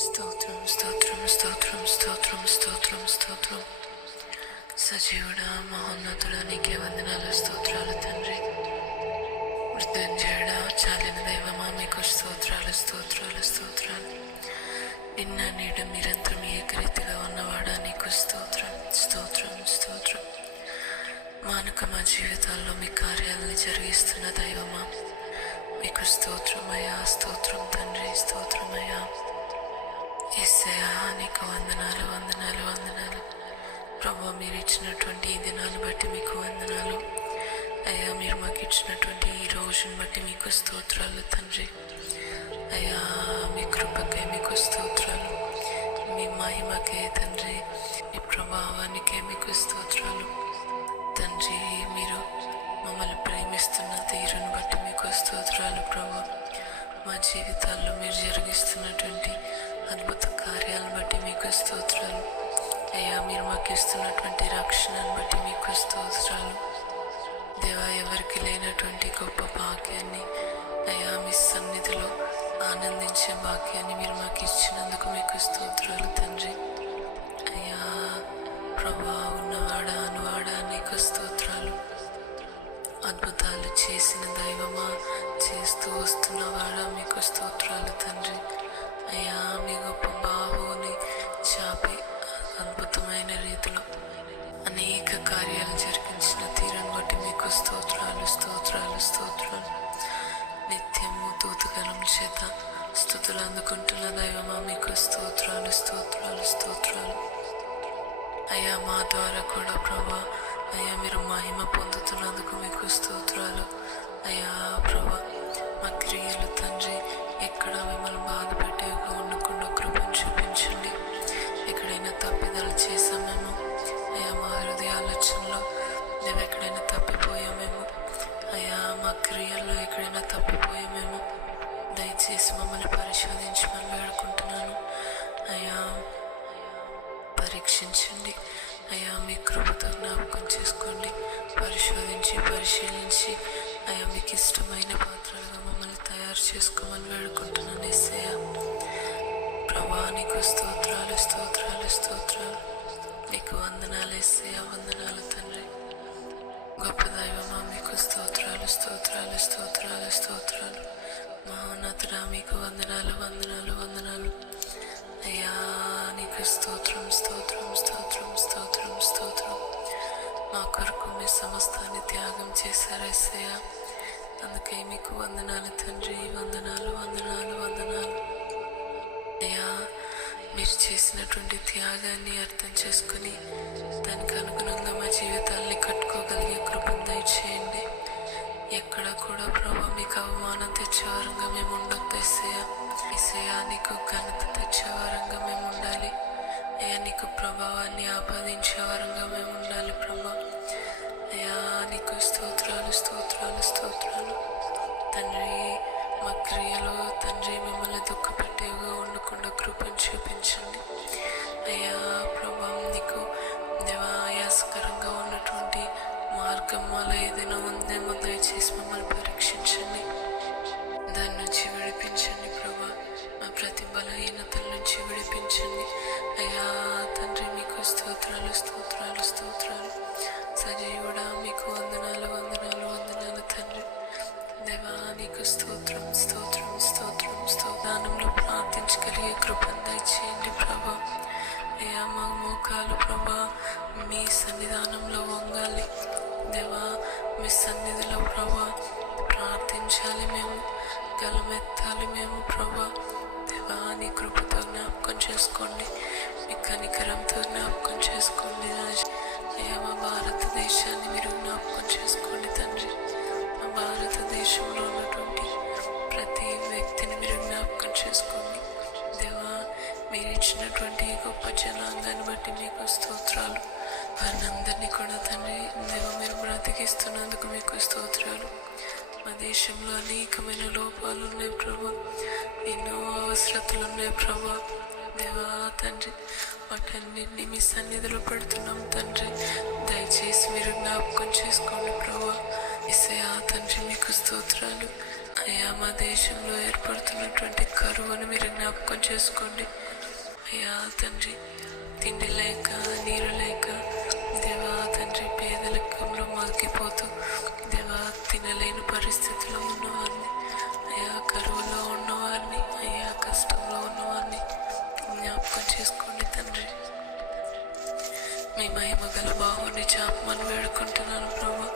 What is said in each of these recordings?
స్తోత్రం స్తోత్రం స్తోత్రం స్తోత్రం స్తోత్రం స్తోత్రం. సజీవుడా, మహోన్నతుడా, నీకే వందనాలు, స్తోత్రాలు తండ్రి. మృత్యుంజయుడా, చాలిన దైవమా, మీకు స్తోత్రాలు స్తోత్రాలు స్తోత్రాలు. నిన్న నేడు నిరంతరం ఏకరీతిగా ఉన్నవాడా, నీకు స్తోత్రం స్తోత్రం స్తోత్రం. మానుక మా జీవితాల్లో మీ కార్యాలను జరిగిస్తున్న దైవమా, మీకు స్తోత్రమయ్యా, స్తోత్రం తండ్రి, స్తోత్రమయ్యా. యేసయ్యా, నీకు వందనాలు వందనాలు వందనాలు. ప్రభు, మీరు ఇచ్చినటువంటి ఈ దినాన్ని బట్టి మీకు వందనాలు అయ్యా. మీరు మాకు ఇచ్చినటువంటి ఈ రోజుని బట్టి మీకు స్తోత్రాలు తండ్రి. అయ్యా, మీ కృపకే మీకు స్తోత్రాలు, మీ మహిమకే తండ్రి, మీ ప్రభావానికే మీకు స్తోత్రాలు తండ్రి. మీరు మమ్మల్ని ప్రేమిస్తున్న తీరును బట్టి మీకు స్తోత్రాలు ప్రభు. మా జీవితాల్లో మీరు జరిగిస్తున్నటువంటి అద్భుత కార్యాలను బట్టి మీకు స్తోత్రాలు అయ్యా. మీరు మాకు ఇస్తున్నటువంటి రక్షణను బట్టి మీకు స్తోత్రాలు దేవా. ఎవరికి లేనటువంటి గొప్ప భాగ్యాన్ని అయ్యా, మీ సన్నిధిలో ఆనందించే భాగ్యాన్ని మీరు మాకు ఇచ్చినందుకు మీకు స్తోత్రాలు తండ్రి. అయ్యా ప్రభా, ఉన్నవాడా అనువాడా, నీకు స్తోత్రాలు. అద్భుతాలు చేసిన దైవమా, చేస్తూ వస్తున్నవాడా, మీకు స్తోత్రాలు తండ్రి. అయ్యా, మీ గొప్ప బాహువుని చాపి అద్భుతమైన రీతిలో అనేక కార్యాలు జరిగించిన తీరును బట్టి మీకు స్తోత్రాలు స్తోత్రాలు స్తోత్రాలు. నిత్యము దూతగణం చేత స్తుతులు అందుకుంటున్న దైవమా, మీకు స్తోత్రాలు స్తోత్రాలు స్తోత్రాలు. అయ్యా, మా ద్వారా కూడా ప్రభా అయ్యా, మీరు మహిమ పొందుతున్నందుకు మీకు స్తోత్రాలు అయ్యా. ప్రభా, మా క్రియలు తండ్రి ఎక్కడ మిమ్మల్ని బాధ పెట్టేవిగా ఉండకుండా కృపను చూపించండి. ఎక్కడైనా తప్పిదాలు చేసామేమో అయ్యా, మా హృదయ ఆలోచనలో మేము ఎక్కడైనా తప్పిపోయామేమో అయ్యా, మా క్రియల్లో ఎక్కడైనా తప్పిపోయామేమో దయచేసి మమ్మల్ని పరిశోధించమని వేడుకుంటున్నాను అయ్యా. పరీక్షించండి అయ్యా, మీ కృపతో జ్ఞాపకం చేసుకోండి. పరిశోధించి పరిశీలించి అయ్యా, మీకు ఇష్టమైన పాత్రలుగా మమ్మల్ని తయారు చేసుకోమని వేడుకుంటున్నాను యేసయ్య. ప్రభా, నీకు స్తోత్రాలు స్తోత్రాలు స్తోత్రాలు. నీకు వందనాలు యేసయ్య, వందనాలు తండ్రి. గొప్ప దైవమా, మీకు స్తోత్రాలు స్తోత్రాలు స్తోత్రాలు స్తోత్రాలు. మహోన్నతుడా, మీకు వందనాలు వందనాలు వందనాలు అయ్యా. నీకు స్తోత్రం స్తోత్రం స్తోత్రం స్తోత్రం స్తోత్రం. మా కొరకు మీ సమస్తాన్ని త్యాగం చేశారు యేసయ్య, అందుకే మీకు వందనాలు తండ్రి, వందనాలు వందనాలు వందనాలు అయ్యా. మీరు చేసినటువంటి త్యాగాన్ని అర్థం చేసుకుని దానికి అనుగుణంగా మా జీవితాల్ని కట్టుకోగలిగే కృపను దయచేయండి. ఎక్కడ కూడా ప్రభా మీకు అవమానం తెచ్చేవారంగా మేము ఉండొద్దు యేసయ్య. యేసయ్య, నీకు ఘనత తెచ్చేవారంగా మేము ఉండాలి అయ్యా. నీకు ప్రభావాన్ని ఆపాదించేవారంగా మేము ఉండాలి ప్రభా అయ్యా. నీకు స్తోత్రాలు స్తోత్రాలు స్తోత్రాలు తండ్రి. మా క్రియలో తండ్రి మిమ్మల్ని దుఃఖపెట్టేవిగా ఉండకుండా కృపను చూపించండి అయ్యా. ప్రభా, నీకు దేవా ఆయాసకరంగా ఉన్నటువంటి మార్గం మాలో ఏదైనా ఉందేమో దయచేసి మమ్మల్ని పరీక్షించండి, దాని నుంచి విడిపించండి ప్రభా. మా ప్రతి బలహీనతల నుంచి విడిపించండి అయ్యా తండ్రి. మీకు స్తోత్రాలు స్తోత్రాలు స్తోత్రాలు. సజీవుడా, మీకు వందనాలు వందనాలు వందనాలు తండ్రి. దేవా, నీకు స్తోత్రం స్తోత్రం స్తోత్రం స్తోత్రంలో ప్రార్థించగలిగే కృపను దయచేయండి ప్రభా అయ్యా. మా మోకాలు ప్రభా మీ సన్నిధానంలో వంగాలి దేవా. మీ సన్నిధిలో ప్రభా ప్రార్థించాలి, మేము గలమెత్తాలి మేము ప్రభా దేవా. నీ కృపతో జ్ఞాపకం చేసుకోండి, మీ కనికరంతో జ్ఞాపకం చేసుకోండి అయ్యా. మా భారతదేశాన్ని మీరు జ్ఞాపకం చేసుకోండి తండ్రి. మా భారతదేశంలో ఉన్నటువంటి ప్రతి వ్యక్తిని మీరు జ్ఞాపకం చేసుకోండి దేవా. మీరు ఇచ్చినటువంటి గొప్ప జనాంగాన్ని బట్టి మీకు స్తోత్రాలు. వారినందరినీ కూడా తండ్రి దేవ మీరు బ్రతికిస్తున్నందుకు మీకు స్తోత్రాలు. మా దేశంలో అనేకమైన లోపాలు ఉన్నాయి ప్రభా, ఎన్నో అవసరతలు ఉన్నాయి ప్రభా దేవా తండ్రి. వాటన్నిటిని మీ సన్నిధిలో పెడుతున్నాం తండ్రి. దయచేసి మీరు జ్ఞాపకం చేసుకోండి ప్రభా యేసయ్యా తండ్రి. మీకు స్తోత్రాలు అయ్యా మా దేశంలో ఏర్పడుతున్నటువంటి కరువును మీరు జ్ఞాపకం చేసుకోండి. అయ్యా తండ్రి, తిండి లేక నీరు లేక దేవా తండ్రి పేదరికంలో మగ్గిపోతూ దేవా తినలేని పరిస్థితిలో ఉన్నవారిని, అయ్యా కరువులో ఉన్నవారిని, అయ్యా కష్టంలో ఉన్నవారిని జ్ఞాపకం చేసుకోండి తండ్రి. మీ మహిమ గల బాహుని చాపమని వేడుకుంటున్నాను ప్రభా.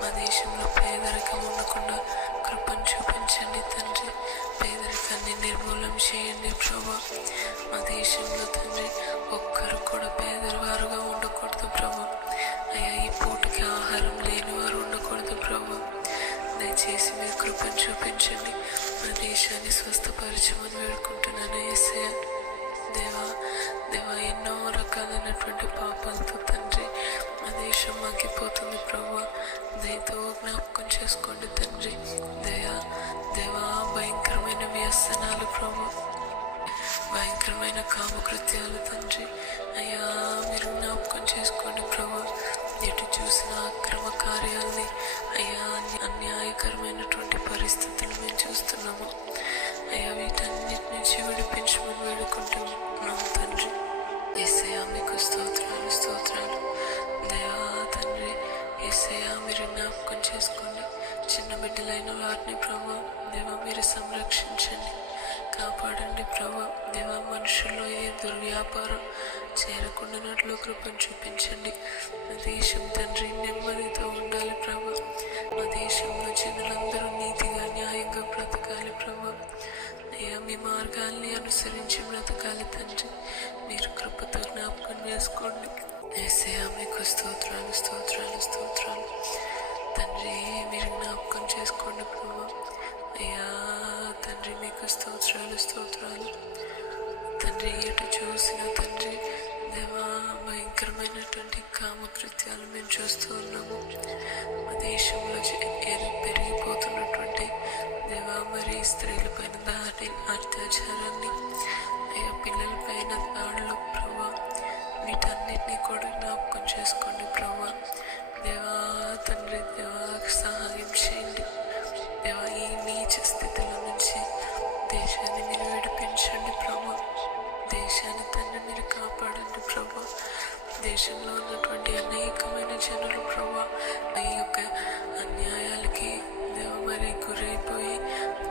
మా దేశంలో పేదరికం ఉండకుండా కృపను చూపించండి తండ్రి. పేదరికాన్ని నిర్మూలన చేయండి ప్రభా. మా దేశంలో తండ్రి ఒక్కరు కూడా పేదవారుగా ఉండకూడదు ప్రభా. అయ్యా ఈ పూటకి ఆహారం లేని వారు ఉండకూడదు ప్రభా. దయచేసి మీరు కృపను చూపించండి. మా దేశాన్ని స్వస్థపరచమని వేడుకుంటున్నాను యేసయ్య. దేవా దేవా ఎన్నో రకాలైనటువంటి పాపాలతో తండ్రి మా దేశం మగ్గిపోతుంది ప్రభా. దయతో జ్ఞాపకం చేసుకోండి తండ్రి. దేవా భయంకరమైన వ్యసనాలు ప్రభా, భయంకరమైన కామకృత్యాలు తండ్రి, అయ్యా మీరు జ్ఞాపకం చేసుకోండి ప్రభా. ఎటు చూసిన అక్రమ కార్యాలని, అయ్యా అన్యాయకరమైనటువంటి పరిస్థితులు మేము చూస్తున్నాము. అయ్యా వీటన్నిటి నుంచి విడిపించమని వేడుకుంటున్నాము తండ్రి. యేసయ్యా మీకు స్తోత్రాలు స్తోత్రాలు. దేవా తండ్రి యేసయ్యా మీరు జ్ఞాపకం చేసుకోండి. చిన్న బిడ్డలైన వారిని ప్రభా దేవా మీరు సంరక్షించండి, కాపాడండి ప్రభా. దేవా మనుషుల్లో ఏ దుర్వ్యాపారం చేరకుండానట్లు కృపను చూపించండి. మా దేశం తండ్రి నెమ్మదితో ఉండాలి ప్రభా. మా దేశంలో జనులందరూ నీతిగా న్యాయంగా బ్రతకాలి ప్రభా. అయ్యా మీ మార్గాల్ని అనుసరించి బ్రతకాలి తండ్రి. మీరు కృపతో జ్ఞాపకం చేసుకోండి. యేసయ్యా మీకు స్తోత్రాలు స్తోత్రాలు స్తోత్రాలు తండ్రి. మీరు జ్ఞాపకం చేసుకోండి ప్రభా. అయ్యా తండ్రి మీకు స్తోత్రాలు స్తోత్రాలు తండ్రి. ఎటు చూసిన తండ్రి దేవా భయంకరమైనటువంటి కామకృత్యాలు మేము చూస్తూ ఉన్నాము. మా దేశంలో పెరిగిపోతున్నటువంటి దేవా మరి స్త్రీల పైన దాడి, అత్యాచారాన్ని, అయ్యా పిల్లల పైన దాడులు ప్రభా, వీటన్నిటినీ కూడా జ్ఞాపకం చేసుకోండి ప్రభా. దేవా తండ్రి దేవా సహాయం చేయండి దేవా. ఈ నీచ స్థితిలో నుంచి దేశాన్ని మీరు విడిపించండి ప్రభా. దేశాన్ని తండ్రి మీరు కాపాడండి ప్రభా. దేశంలో ఉన్నటువంటి అనేకమైన జనులు ప్రభా ఈ యొక్క అన్యాయాలకి దేవ మరి గురైపోయి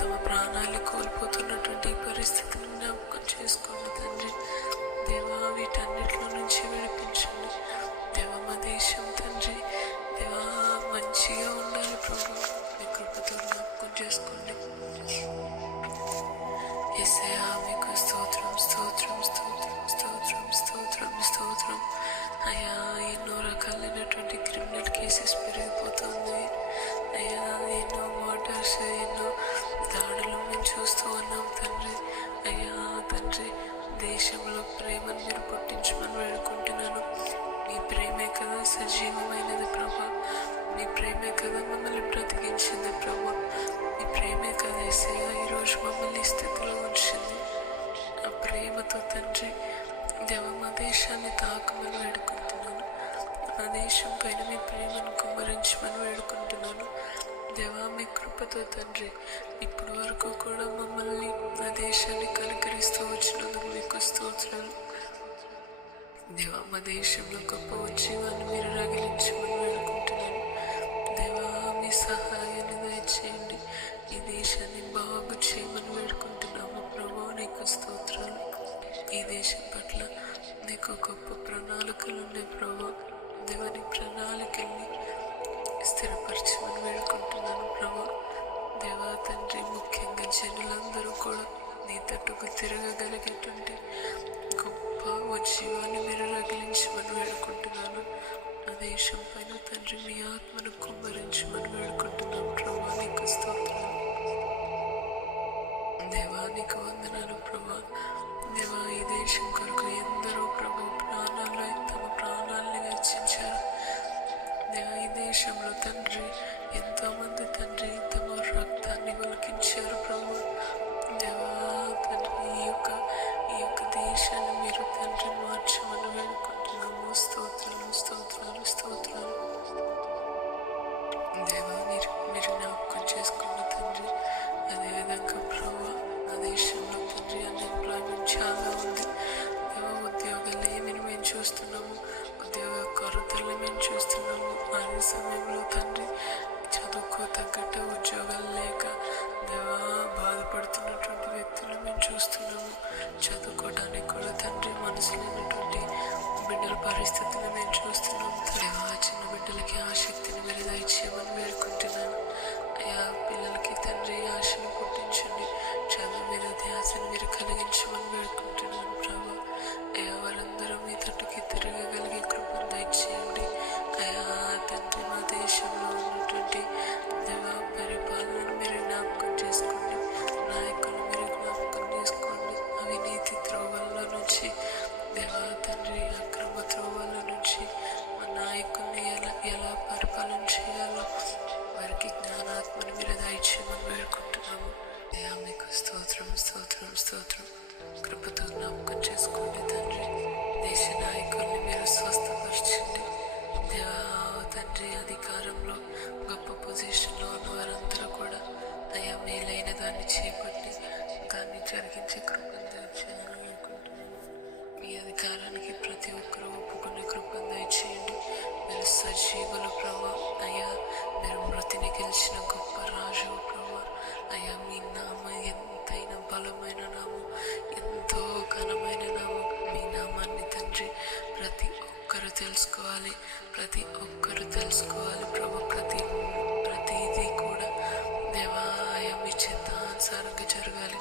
తమ ప్రాణాలు కోల్పోతున్నటువంటి పరిస్థితులను జ్ఞాపకం చేసుకోండి తండ్రి. దేవా వీటన్నిటిలో నుంచి విడిపించండి దేవ. మా దేశం తండ్రి దేవా మంచిగా ఉండాలి ప్రభా. మీ కృపతో జ్ఞాపకం చేసుకోండి. యేసయ్యా మీకు స్తోత్రం స్తోత్రం స్తోత్రం స్తోత్రం స్తోత్రం స్తోత్రం. అయ్యా ఎన్నో రకాలైనటువంటి క్రిమినల్ కేసెస్ పెరిగిపోతుంది. అయ్యా ఎన్నో మర్డర్స్, ఎన్నో దాడులు మేము చూస్తూ ఉన్నాం తండ్రి. అయ్యా తండ్రి దేశంలో ప్రేమను మీరు పుట్టించమని వేడుకుంటున్నాను. మీ ప్రేమే కదా సజీవమైనది ప్రభా. మీ ప్రేమే కదా మమ్మల్ని బ్రతికించింది ప్రభా. మీ ప్రేమే కదా యేసయ్యా ఈరోజు మమ్మల్ని ఈ స్థితిలో ఉంచింది. ఆ ప్రేమతో తండ్రి దేవ మా దేశాన్ని తాకమని వేడుకుంటున్నాను. మా దేశం పైన మీ ప్రేమను కుమ్మరించమని వేడుకుంటున్నాను దేవా. మీ కృపతో తండ్రి ఇప్పటి వరకు కూడా మమ్మల్ని నా దేశాన్ని కనికరిస్తూ వచ్చినందుకు మీకు స్తోత్రాలు దేవా. మా దేశంలో గొప్ప ఉద్యమాన్ని మీరు రగిలించమని వేడుకుంటున్నాను దేవా. మీ సహాయాన్ని దయచేయండి. ఈ దేశాన్ని బాగు చేయమని వేడుకుంటున్నాము ప్రభా. నీకు స్తోత్రాలు. ఈ దేశం పట్ల నీకు గొప్ప ప్రణాళికలు ఉన్నాయి ప్రభా. దేవని ప్రణాళికల్ని స్థిరపరచమని వేడుకుంటున్నాను ప్రభా. దేవా తండ్రి ముఖ్యంగా జనులందరూ కూడా నీ తట్టుకు తిరగగలిగేటువంటి గొప్ప ఉద్యమాన్ని మీరు రగిలించమని వేడుకుంటున్నాను. నా దేశం పైన తండ్రి మీ ఆత్మను కుమ్మరించమని వేడుకుంటున్నాను ప్రభా. నీకు స్తోత్రాలు దేవా. నీకు వందనాలు ప్రభా. దేవా ఈ దేశం కొరకు ఎందరో ప్రభు ప్రాణాల్లో తమ ప్రాణాలని వెచ్చించారు దేవా. ఈ దేశంలో తండ్రి ఎంతోమంది తండ్రి తమ రక్తాన్ని ఒలికించారు ప్రభు దేవా. తండ్రి ఈ యొక్క దేశాన్ని మీరు తండ్రి మార్చమని వేడుకుంటున్నాము. స్తోత్రాలు స్తోత్రాలు స్తోత్రాలు దేవా. మీరు జ్ఞాపకం చేసుకున్న తండ్రి సమయంలో తండ్రి చదువుకో తగ్గట్టు ఉద్యోగాలు లేక దేవా బాధపడుతున్నటువంటి వ్యక్తులు మేము చూస్తున్నాము. చదువుకోవడానికి కూడా తండ్రి మనసు లేనటువంటి బిడ్డల పరిస్థితులు మేము చూస్తున్నాము. దేవా చిన్న బిడ్డలకి ఆసక్తిని మీరు దయచేయమని వేడుకుంటున్నాను. అయ్యా పిల్లలకి తండ్రి ఆశను పుట్టించండి, చదువు మీద ధ్యాసను మీరు కలిగించమని వేడుకుంటున్నాను ప్రభా. అయ్యా వారందరూ మీ తట్టుకి తిరగగలిగే కృపను దయచేయండి. అయ్యా తండ్రి మా దేశంలో ఉన్నటువంటి దేవా పరిపాలనను మీరు జ్ఞాపకం చేసుకోండి, నాయకులను మీరు జ్ఞాపకం చేసుకోండి. అవినీతి త్రోవల నుంచి దేవా తండ్రి అక్రమ త్రోవల నుంచి మా నాయకుల్ని ఎలా పరిపాలన చేయాలో వారికి జ్ఞానాత్మని మీరు దయచేయమని వేడుకుంటున్నాము. అయ్యా మీకు స్తోత్రం స్తోత్రం స్తోత్రం. కృపతో జ్ఞాపకం చేసుకోండి తండ్రి. దేశ నాయకుల్ని మీరు స్వస్థపరచండి దేవా తండ్రి. అధికారంలో గొప్ప పొజిషన్లో ఉన్న వారందరూ కూడా అయ్యా మేలైన దాన్ని చేపట్టి దాన్ని జరిగించే కృపను దయచేయాలని అనుకుంటున్నాను. మీ అధికారానికి ప్రతి ఒక్కరూ ఒప్పుకునే కృపను దయచేయండి. మీరు సజీవుల ప్రభా. అయ్యా మీరు మృతిని గెలిచిన గొప్ప రాజు ప్రభా. అయ్యా మీ నామం ఎంతైనా బలమైన నామం, ఎంతో ఘనమైన నామం. మీ నామాన్ని తండ్రి ప్రతి ఒక్కరు తెలుసుకోవాలి, ప్రతి ఒక్కరు తెలుసుకోవాలి ప్రభా. ప్రతిదీ కూడా దేవా అయ్యా మీ చిత్తానుసారంగా జరగాలి.